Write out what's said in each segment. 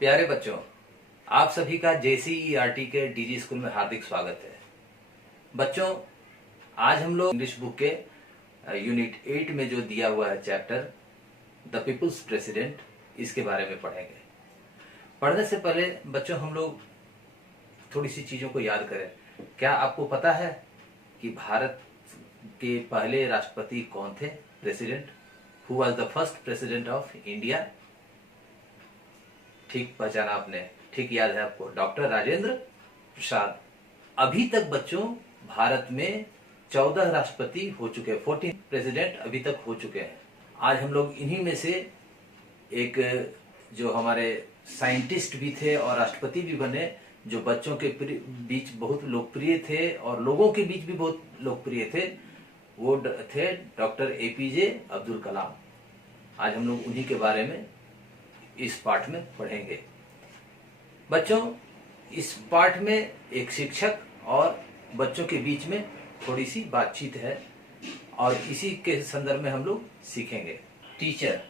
प्यारे बच्चों, आप सभी का JCERT के DG स्कूल में हार्दिक स्वागत है। बच्चों, आज हम लोग इंग्लिश बुक के यूनिट 8 में जो दिया हुआ है चैप्टर द पीपुल्स प्रेसिडेंट, इसके बारे में पढ़ेंगे। पढ़ने से पहले बच्चों हम लोग थोड़ी सी चीजों को याद करें। क्या आपको पता है कि भारत के पहले राष्ट्रपति कौन थे? President, who was the first president of India? ठीक पहचाना आपने, ठीक याद है आपको, डॉक्टर राजेंद्र प्रसाद। अभी तक बच्चों भारत में 14 राष्ट्रपति हो चुके हैं, 14 प्रेसिडेंट अभी तक हो चुके हैं। आज हम लोग इन्हीं में से एक जो हमारे साइंटिस्ट भी थे और राष्ट्रपति भी बने, जो बच्चों के बीच बहुत लोकप्रिय थे और लोगों के बीच भी बहुत लोकप्रिय थे, वो थे डॉक्टर APJ अब्दुल कलाम। आज हम लोग उन्हीं के बारे में इस पाठ में पढ़ेंगे। बच्चों, इस पाठ में एक शिक्षक और बच्चों के बीच में थोड़ी सी बातचीत है और इसी के संदर्भ में हम लोग सीखेंगे। टीचर,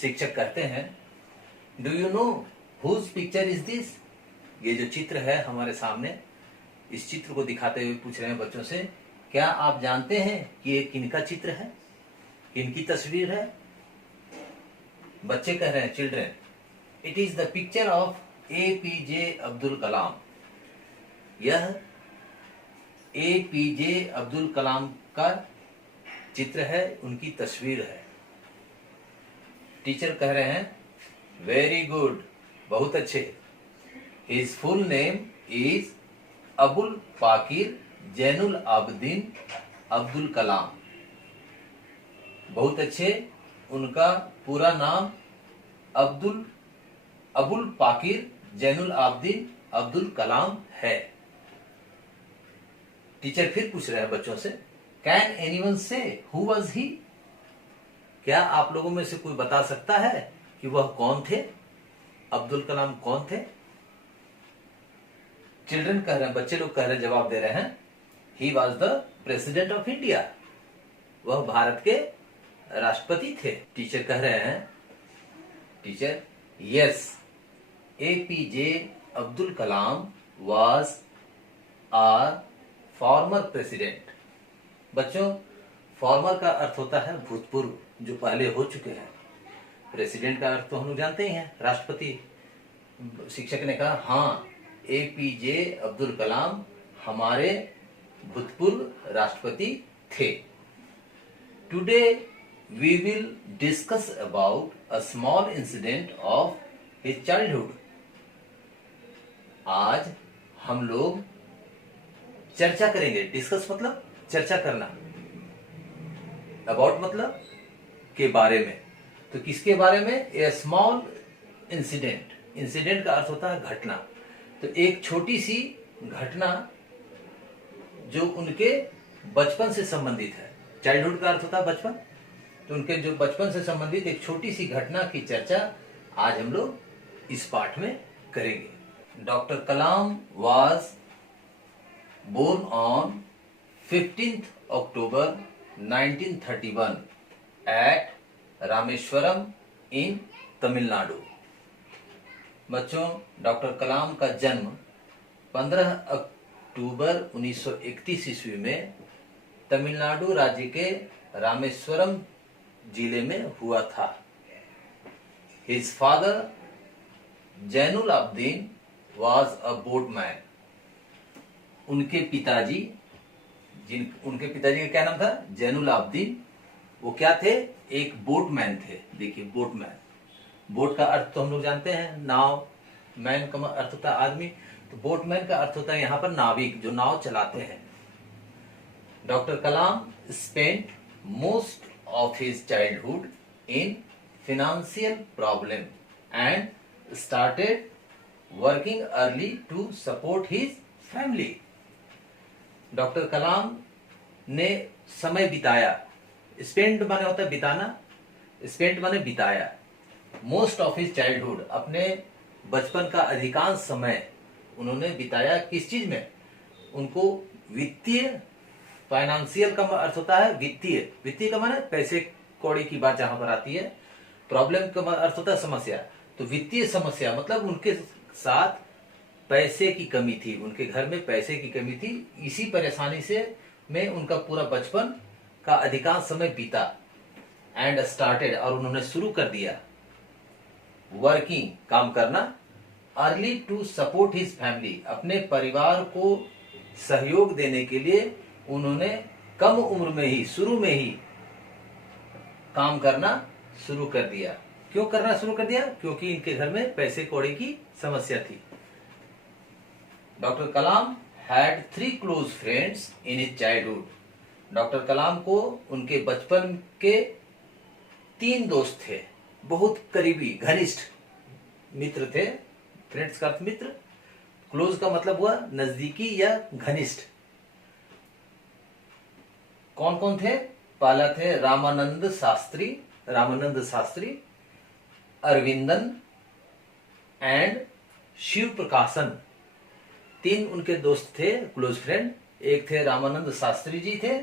शिक्षक कहते हैं, do you know whose picture is this? ये जो चित्र है हमारे सामने, इस चित्र को दिखाते हुए पूछ रहे हैं बच्चों से, क्या आप जानते हैं कि ये किनका चित्र है, किनकी तस्वीर है? बच्चे कह रहे हैं, children, it is the picture of APJ Abdul Kalam. यह APJ अब्दुल कलाम का चित्र है, उनकी तस्वीर है। टीचर कह रहे हैं, वेरी गुड, बहुत अच्छे। His full name is Avul Pakir Jainulabdeen Abdul Kalam. बहुत अच्छे, उनका पूरा नाम अबुल पाकिर जैनुल आबदीन अब्दुल कलाम है। टीचर फिर पूछ रहे हैं बच्चों से, कैन एनीवन से हु वाज ही? क्या आप लोगों में से कोई बता सकता है कि वह कौन थे? अब्दुल कलाम कौन थे? चिल्ड्रन कह रहे हैं, बच्चे लोग कह रहे हैं, जवाब दे रहे हैं, he was the president of India. वह भारत के राष्ट्रपति थे। टीचर कह रहे हैं, teacher, yes, APJ Abdul Kalam was are former president. बच्चों, फॉर्मर का अर्थ होता है भूतपूर्व, जो पहले हो चुके हैं। प्रेसिडेंट का अर्थ तो हम लोग जानते ही हैं, राष्ट्रपति। शिक्षक ने कहा, हाँ, APJ अब्दुल कलाम हमारे भूतपूर्व राष्ट्रपति थे। Today we will discuss about a small incident of his childhood. आज हम लोग चर्चा करेंगे। डिस्कस मतलब चर्चा करना, अबाउट मतलब के बारे में। तो किसके बारे में? ए स्मॉल इंसिडेंट। इंसिडेंट का अर्थ होता है घटना। तो एक छोटी सी घटना जो उनके बचपन से संबंधित है। चाइल्डहुड का अर्थ होता है बचपन, तो उनके जो बचपन से संबंधित एक छोटी सी घटना की चर्चा आज हम लोग इस पाठ में करेंगे। Doctor Kalam was born on 15th October 1931 eight Rameswaram इन तमिलनाडु। बच्चों, डॉक्टर कलाम का जन्म 15 अक्टूबर 1931 ईस्वी में तमिलनाडु राज्य के रामेश्वरम जिले में हुआ था। His father Zainul Abedin was a boatman. उनके पिताजी का क्या नाम था? जैनुल आबदीन। वो क्या थे? एक बोटमैन थे। देखिए, बोटमैन, बोट का अर्थ तो हम लोग जानते हैं, नाव। मैन का अर्थ होता है आदमी, तो बोटमैन का अर्थ होता है यहाँ पर नाविक, जो नाव चलाते हैं। Doctor Kalam spent most of his childhood in financial problem and started working early to support his family. Doctor Kalam ने समय बिताया। स्पेंट माने होता है बिताना, स्पेंट माने बिताया। मोस्ट ऑफ हिज चाइल्डहुड, अपने बचपन का अधिकांश समय उन्होंने बिताया किस चीज में? उनको वित्तीय, फाइनेंशियल का अर्थ होता है वित्तीय। वित्तीय का माने पैसे कौड़ी की बात जहां पर आती है। प्रॉब्लम का अर्थ होता है समस्या। तो वित्तीय समस्या मतलब उनके साथ पैसे की कमी थी, उनके घर में पैसे की कमी थी। इसी परेशानी से में उनका पूरा बचपन का अधिकांश समय बीता। एंड स्टार्टेड, और उन्होंने शुरू कर दिया वर्किंग, काम करना, early to support his family, अपने परिवार को सहयोग देने के लिए उन्होंने कम उम्र में ही, शुरू में ही काम करना शुरू कर दिया। क्यों करना शुरू कर दिया? क्योंकि इनके घर में पैसे कौड़ी की समस्या थी। Doctor Kalam had 3 close friends in his childhood. Doctor Kalam को उनके बचपन के 3 दोस्त थे, बहुत करीबी घनिष्ठ मित्र थे। फ्रेंड्स का अर्थ मित्र, क्लोज का मतलब हुआ नजदीकी या घनिष्ठ। कौन कौन थे? पहला थे रामानंद शास्त्री, अरविंदन एंड शिव प्रकाशन। 3 उनके दोस्त थे, क्लोज फ्रेंड। एक थे रामानंद शास्त्री जी थे,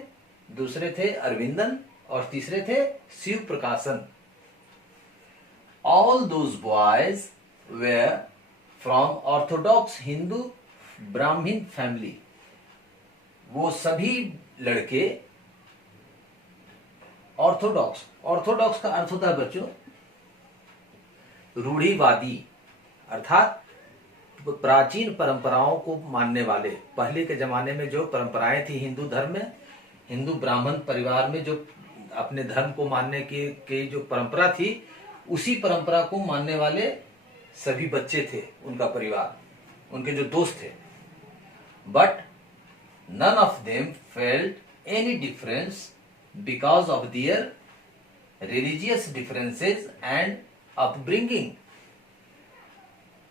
दूसरे थे अरविंदन और तीसरे थे Shiv Prakashan. All those boys were from orthodox Hindu Brahmin family. वो सभी लड़के ऑर्थोडॉक्स का अर्थ होता है बच्चों रूढ़िवादी, अर्थात प्राचीन परंपराओं को मानने वाले। पहले के जमाने में जो परंपराएं थी हिंदू धर्म में, हिंदू ब्राह्मण परिवार में जो अपने धर्म को मानने की जो परंपरा थी, उसी परंपरा को मानने वाले सभी बच्चे थे, उनका परिवार, उनके जो दोस्त थे। But none of them felt any difference because of their religious differences and upbringing.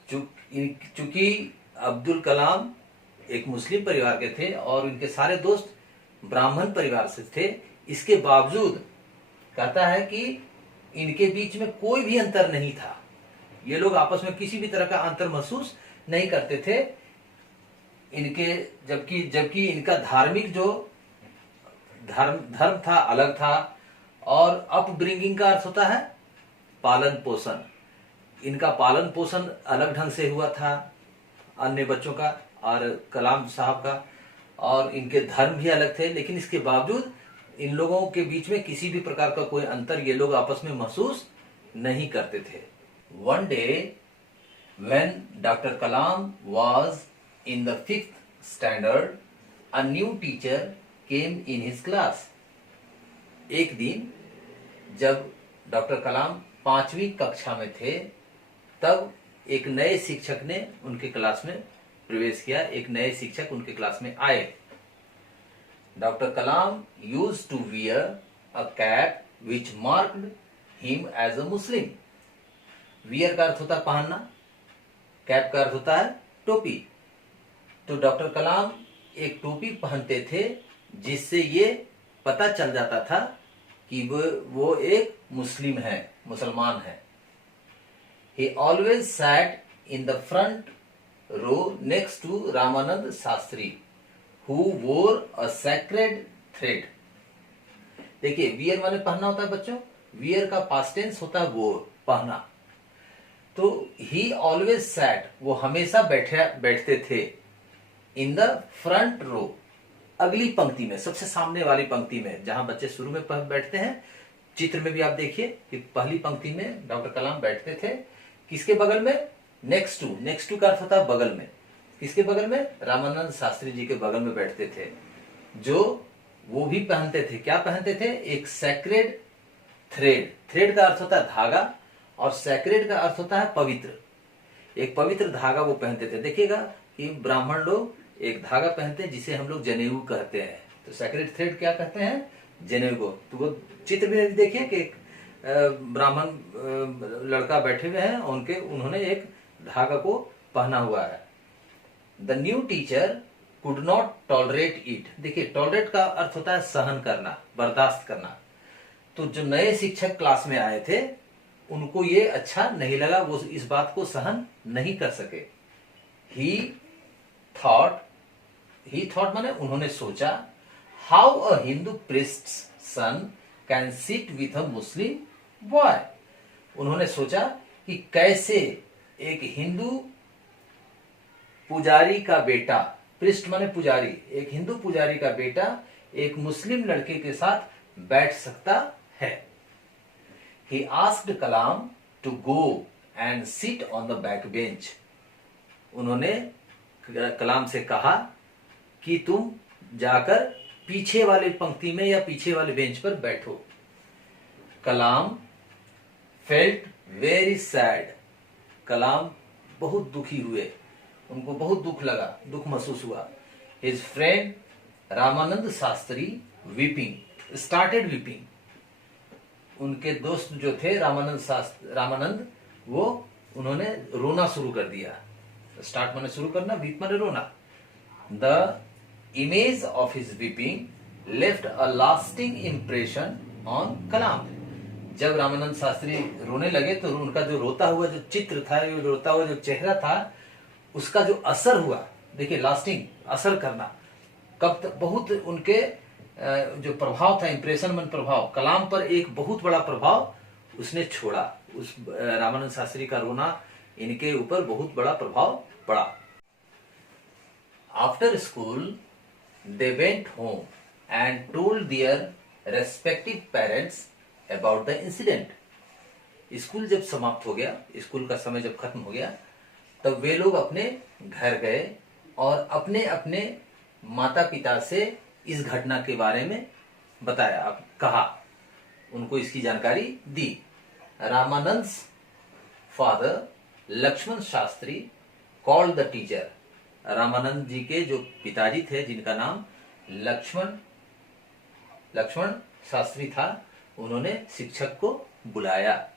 चूंकि अब्दुल कलाम एक मुस्लिम परिवार के थे और उनके सारे दोस्त ब्राह्मण परिवार से थे, इसके बावजूद कहता है कि इनके बीच में कोई भी अंतर नहीं था। ये लोग आपस में किसी भी तरह का अंतर महसूस नहीं करते थे। इनके जबकि इनका धार्मिक जो धर्म था अलग था। और अपब्रिंगिंग का अर्थ होता है पालन पोषण। इनका पालन पोषण अलग ढंग से हुआ था अन्य बच्चों का और कलाम साहब का, और इनके धर्म भी अलग थे। लेकिन इसके बावजूद इन लोगों के बीच में किसी भी प्रकार का कोई अंतर ये लोग आपस में महसूस नहीं करते थे। One day when doctor Kalam was in the 5th standard, a new teacher came in his class. एक दिन जब डॉक्टर कलाम 5वीं कक्षा में थे, तब एक नए शिक्षक ने उनके क्लास में प्रवेश किया। एक नए शिक्षक उनके क्लास में आए। Doctor Kalam used to wear a cap which marked him as a Muslim. Wear का अर्थ होता है पहनना, कैप का अर्थ होता है टोपी। तो डॉक्टर कलाम एक टोपी पहनते थे जिससे ये पता चल जाता था कि वो एक मुस्लिम है, मुसलमान है। He always sat in the front row next to Ramanand Shastri, who wore a sacred thread. देखिए, वियर माने पहनना होता है बच्चों। वियर का पास्ट टेंस होता है वोर, पहना। तो ही ऑलवेज सैट, वो हमेशा बैठते थे। इन द फ्रंट रो, अगली पंक्ति में, सबसे सामने वाली पंक्ति में, जहां बच्चे शुरू में बैठते हैं। चित्र में भी आप देखिए कि पहली पंक्ति में डॉक्टर कलाम बैठते थे। किसके बगल में? नेक्स्ट टू का अर्थ होता है बगल में। किसके बगल में? रामानंद शास्त्री जी के बगल में बैठते थे, जो वो भी पहनते थे। क्या पहनते थे? एक सैक्रेड थ्रेड। थ्रेड का अर्थ होता है धागा और सैक्रेड का अर्थ होता है पवित्र। एक पवित्र धागा वो पहनते थे। देखिएगा कि ब्राह्मण लोग एक धागा पहनते हैं जिसे हम लोग जनेऊ कहते हैं। तो सैक्रेड थ्रेड क्या कहते हैं? जनेऊ को। तो वो चित्र में देखिए कि ब्राह्मण लड़का बैठे हुए हैं, उन्होंने एक धागा को पहना हुआ है। The new teacher could not tolerate it. देखिए, टॉलरेट का अर्थ होता है सहन करना, बर्दाश्त करना। तो जो नए शिक्षक क्लास में आए थे, उनको ये अच्छा नहीं लगा, वो इस बात को सहन नहीं कर सके। ही थॉट माने उन्होंने सोचा, how a Hindu priest's son can sit with a Muslim boy. उन्होंने सोचा कि कि कैसे एक हिंदू पुजारी का बेटा, प्रिस्ट माने पुजारी, एक हिंदू पुजारी का बेटा एक मुस्लिम लड़के के साथ बैठ सकता है। He asked Kalam to go and sit on the back bench. उन्होंने कलाम से कहा कि तुम जाकर पीछे वाले पंक्ति में या पीछे वाले बेंच पर बैठो। कलाम फेल्ट वेरी सैड। कलाम बहुत दुखी हुए, उनको बहुत दुख लगा, दुख महसूस हुआ। His friend Ramanand Shastri weeping started weeping. उनके दोस्त जो थे रामानंद वो उन्होंने रोना शुरू कर दिया। स्टार्ट माने शुरू करना, वीप माने रोना। The image of his weeping left a lasting impression on Kalam. जब रामानंद शास्त्री रोने लगे तो उनका जो रोता हुआ जो चित्र था, जो रोता हुआ जो चेहरा था, उसका जो असर हुआ, देखिए लास्टिंग, असर करना, कब तक, बहुत उनके जो प्रभाव था, इंप्रेशन मन प्रभाव, कलाम पर एक बहुत बड़ा प्रभाव उसने छोड़ा। उस रामानंद शास्त्री का रोना इनके ऊपर बहुत बड़ा प्रभाव पड़ा। After school they went home and told their respective parents about the incident. School जब समाप्त हो गया, स्कूल का समय जब खत्म हो गया, तब वे लोग अपने घर गए और अपने अपने माता पिता से इस घटना के बारे में बताया, कहा, उनको इसकी जानकारी दी। Ramanand's father Lakshman Shastri called the teacher. Ramanand ji के जो पिताजी थे, जिनका नाम लक्ष्मण शास्त्री था, उन्होंने शिक्षक को बुलाया।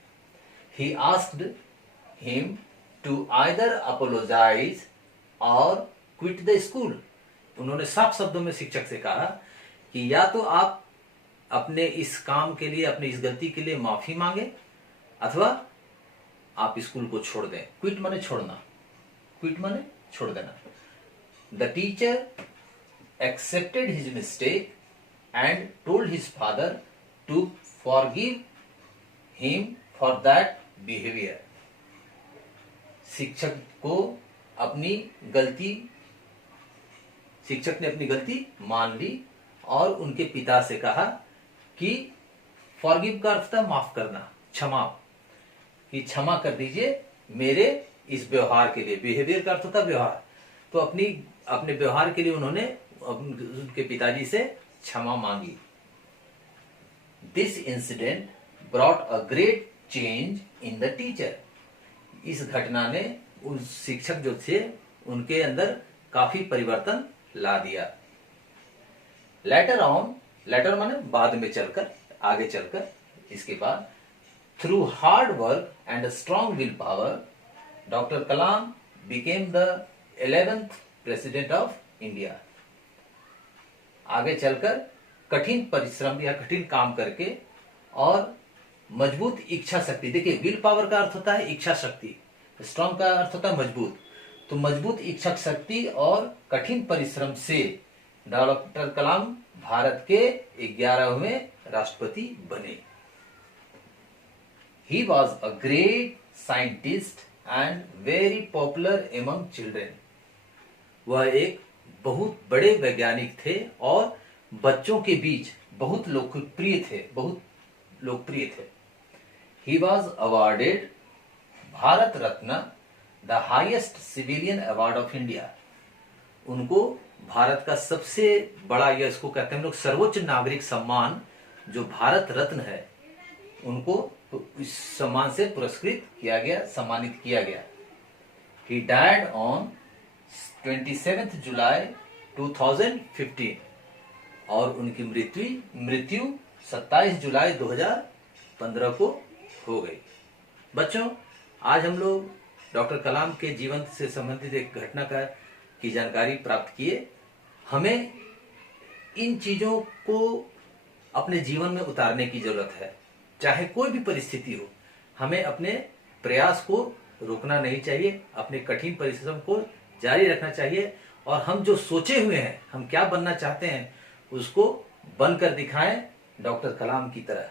He asked him to either apologize और क्विट द स्कूल। उन्होंने साफ शब्दों में शिक्षक से कहा कि या तो आप अपने इस काम के लिए, अपनी इस गलती के लिए माफी मांगे, अथवा आप स्कूल को छोड़ दें। क्विट माने छोड़ना, क्विट माने छोड़ देना। The teacher accepted his mistake and told his father to forgive him for that behaviour. शिक्षक ने अपनी गलती मान ली और उनके पिता से कहा कि फॉरगिव का अर्थ था माफ करना, क्षमा, कि क्षमा कर दीजिए मेरे इस व्यवहार के लिए। बिहेवियर का अर्थ होता व्यवहार। तो अपने व्यवहार के लिए उन्होंने उनके पिताजी से क्षमा मांगी। This incident brought a great change in the teacher. इस घटना ने उन शिक्षक जो थे उनके अंदर काफी परिवर्तन ला दिया। लेटर ऑन, लेटर माने बाद में चलकर, आगे चलकर, इसके बाद through hard work and strong will power doctor Kalam became the 11th president of India. आगे चलकर कठिन परिश्रम या कठिन काम करके और मजबूत इच्छा शक्ति, देखिए विल पावर का अर्थ होता है इच्छा शक्ति, स्ट्रॉन्ग का अर्थ होता है मजबूत, तो मजबूत इच्छा शक्ति और कठिन परिश्रम से डॉक्टर कलाम भारत के 11वें राष्ट्रपति बने। He was a great scientist and very popular among children. वह एक बहुत बड़े वैज्ञानिक थे और बच्चों के बीच बहुत लोकप्रिय थे। He was awarded Bharat Ratna, the highest civilian award of India. उनको भारत का सबसे बड़ा, या इसको कहते हैं हम लोग सर्वोच्च नागरिक सम्मान, जो भारत रत्न है, उनको इस सम्मान से पुरस्कृत किया गया, सम्मानित किया गया। He died on 27th July 2015 और उनकी मृत्यु 27 जुलाई 2015 को हो गई। बच्चों, आज हम लोग डॉक्टर कलाम के जीवन से संबंधित एक घटना की जानकारी प्राप्त किए। हमें इन चीजों को अपने जीवन में उतारने की जरूरत है। चाहे कोई भी परिस्थिति हो, हमें अपने प्रयास को रोकना नहीं चाहिए, अपने कठिन परिश्रम को जारी रखना चाहिए और हम जो सोचे हुए हैं, हम क्या बनना चाहते हैं, उसको बनकर दिखाएं डॉक्टर कलाम की तरह।